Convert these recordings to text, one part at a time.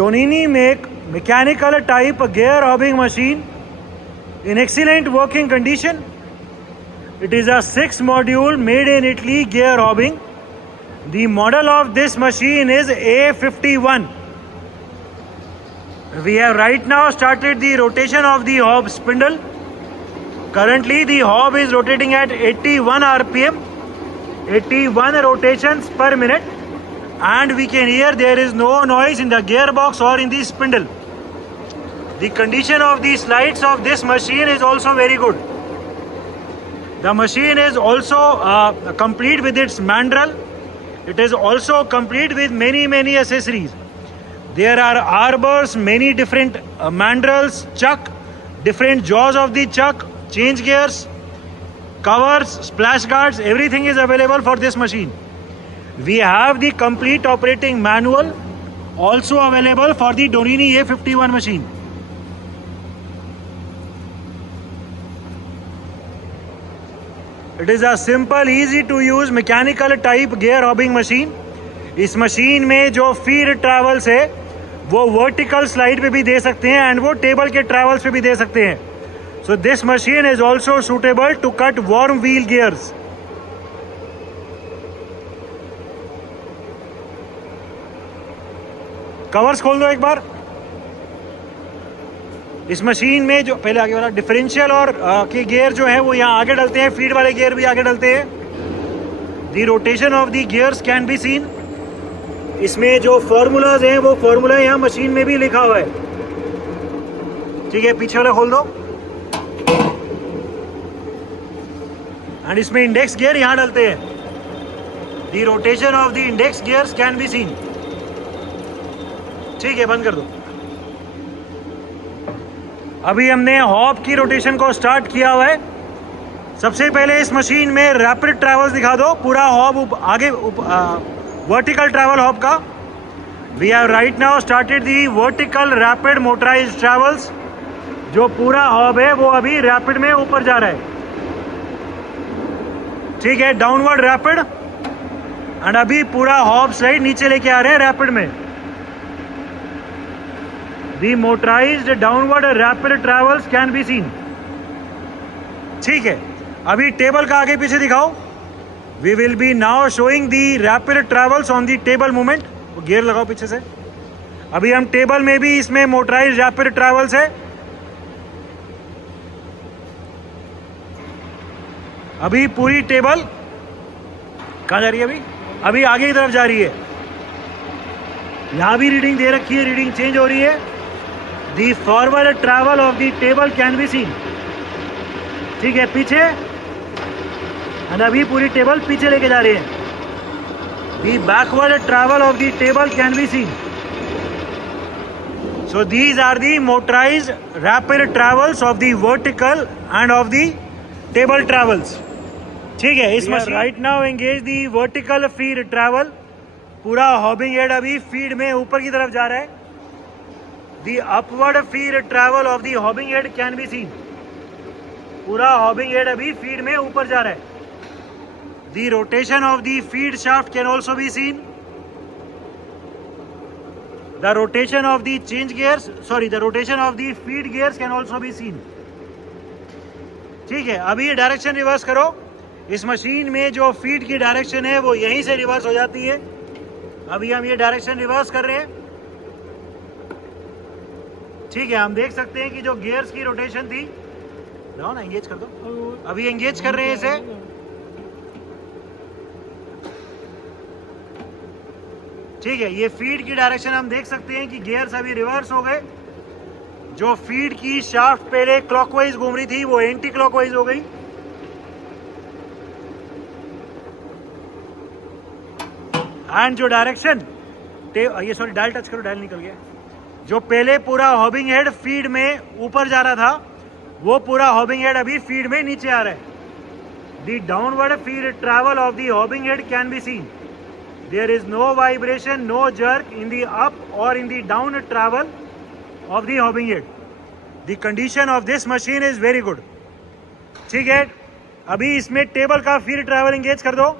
Donini make mechanical type gear hobbing machine in excellent working condition. It is a 6-module made in Italy gear hobbing. The model of this machine is A51. We have right now started the rotation of the hob spindle. Currently the hob is rotating at 81 RPM, 81 rotations per minute, and we can hear there is no noise in the gearbox or in the spindle. The condition of the slides of this machine is also very good. The machine is also complete with its mandrel. It is also complete with many accessories. There are arbors, many different mandrels, chuck, different jaws of the chuck, change gears, covers, splash guards, everything is available for this machine. We have the complete operating manual also available for the Donini A51 machine. It is a simple, easy to use mechanical type gear hobbing machine. इस machine में जो feed travels है वो vertical slide पे भी दे सकते हैं and वो टेबल के ट्रैवल्स पे भी दे सकते हैं. So this machine is also suitable to cut worm wheel gears. Covers खोल दो एक बार. इस मशीन में जो पहले आगे वाला डिफरेंशियल और के गियर जो है वो यहाँ आगे डलते हैं, फीड वाले गियर भी आगे डलते हैं. The rotation of the gears can be scene. इसमें जो फॉर्मूलाज हैं वो फॉर्मूला यहाँ मशीन में भी लिखा हुआ है. ठीक है, पीछे वाला खोल दो. एंड इसमें इंडेक्स गियर यहाँ डलते हैं. The rotation of the index gears can be scene. ठीक है, बंद कर दो. अभी हमने हॉब की रोटेशन को स्टार्ट किया हुआ है. सबसे पहले इस मशीन में रैपिड ट्रैवल्स दिखा दो. पूरा हॉब आगे वर्टिकल ट्रैवल हॉब का. We have right now started the vertical rapid motorized travels. जो पूरा हॉब है वो अभी रैपिड में ऊपर जा रहा है. ठीक है, डाउनवर्ड रैपिड. एंड अभी पूरा हॉब स्लाइड नीचे लेके आ रहे हैं रैपिड में. The motorized downward rapid travels can be seen. ठीक है, अभी टेबल का आगे पीछे दिखाओ. We will be now showing the rapid travels on the table movement. Gear लगाओ पीछे से. अभी हम टेबल में भी इसमें मोटराइज्ड रैपिड ट्रैवल्स है. अभी पूरी टेबल कहाँ जा रही है? अभी आगे की तरफ जा रही है. यहां भी रीडिंग दे रखी है, रीडिंग चेंज हो रही है. The forward travel of the table can be seen. ठीक है, पीछे. एंड अभी पूरी टेबल पीछे लेके जा रही है. The backward travel of the table can be seen. So these are the motorized rapid travels of the vertical and of the table travels. ठीक है, इस machine right now engage the vertical feed travel. पूरा hobbing head अभी feed में ऊपर की तरफ जा रहा है. The upward feed travel of the hobbing head can be seen. पूरा hobbing head अभी feed में ऊपर जा रहा है. The rotation of the feed shaft can also be seen. The rotation of the the rotation of the feed gears can also be seen. ठीक है, अभी ये डायरेक्शन रिवर्स करो. इस मशीन में जो फीड की डायरेक्शन है वो यहीं से रिवर्स हो जाती है. अभी हम ये डायरेक्शन रिवर्स कर रहे हैं. ठीक है, हम देख सकते हैं कि जो गियर्स की रोटेशन थी, जाओ ना एंगेज कर दो. अभी एंगेज कर रहे हैं इसे. ठीक है, ये फीड की डायरेक्शन हम देख सकते हैं कि गियर्स अभी रिवर्स हो गए. जो फीड की शाफ्ट पहले क्लॉकवाइज घूम रही थी वो एंटी क्लॉकवाइज हो गई. एंड जो डायरेक्शन ये डायल टच करो, डायल निकल गया. जो पहले पूरा हॉबिंग हेड फीड में ऊपर जा रहा था वो पूरा हॉबिंग हेड अभी फीड में नीचे आ रहा है. The downward feed travel of the hobbing head can be seen. There is no vibration, no jerk in the up और in the down travel of the hobbing head. The condition of this machine is very good. ठीक है, अभी इसमें table का feed travel engage कर दो.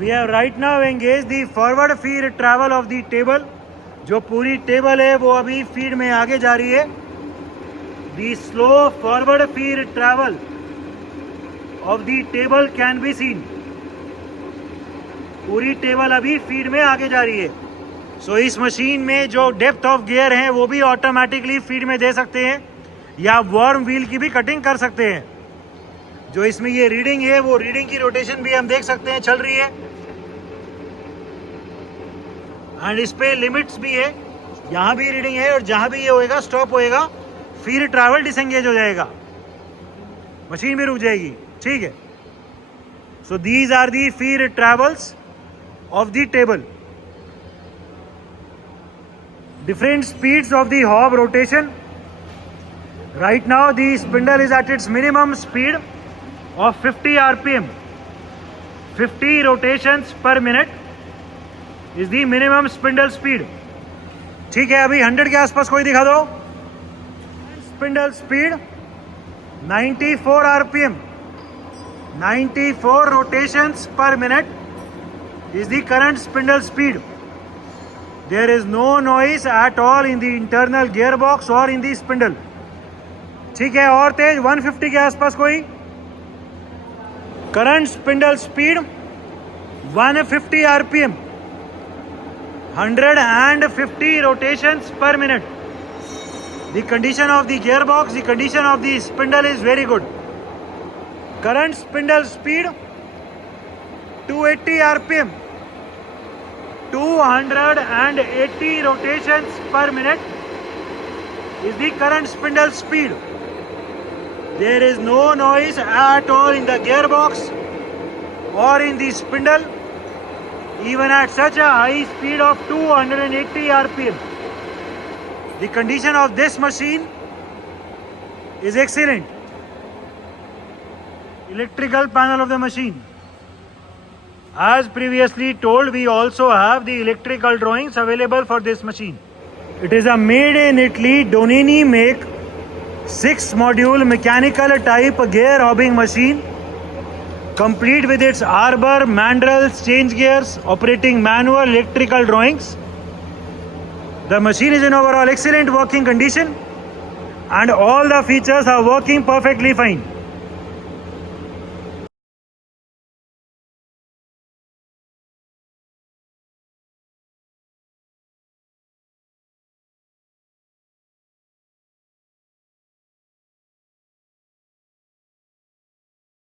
We have right now engaged the forward feed travel of the table. जो पूरी table है वो अभी फीड में आगे जा रही है। The slow forward feed travel of the table can be scene. पूरी टेबल अभी फीड में आगे जा रही है। सो इस मशीन में जो डेप्थ ऑफ गियर है वो भी ऑटोमेटिकली फीड में दे सकते हैं या वर्म व्हील की भी कटिंग कर सकते हैं। जो इसमें ये रीडिंग है वो रीडिंग की रोटेशन भी हम देख सकते हैं चल रही है। एंड इस पे लिमिट्स भी है, यहाँ भी रीडिंग है और जहाँ भी ये होएगा स्टॉप होएगा, फिर ट्रैवल डिसएंगेज हो जाएगा, मशीन भी रुक जाएगी। ठीक है। So these are the feed travels of the table. Different speeds of the hob rotation. Right now the spindle is at its minimum speed of 50 rpm. 50 rotations per minute is the minimum spindle speed. ठीक है, अभी 100 के आसपास कोई दिखा दो। Spindle speed 94 rpm. 94 rotations per minute is the current spindle speed. There is no noise at all in the internal gearbox or in the spindle. ठीक है, और तेज 150 के आसपास कोई। Current spindle speed 150 rpm, 150 rotations per minute. The condition of the gearbox, the condition of the spindle is very good. Current spindle speed 280 rpm, 280 rotations per minute is the current spindle speed. There is no noise at all in the gearbox or in the spindle, even at such a high speed of 280 rpm. The condition of this machine is excellent. Electrical panel of the machine. As previously told, we also have the electrical drawings available for this machine. It is a made in Italy Donini make 6 module mechanical type gear hobbing machine, complete with its arbor, mandrels, change gears, operating manual, electrical drawings. The machine is in overall excellent working condition and all the features are working perfectly fine.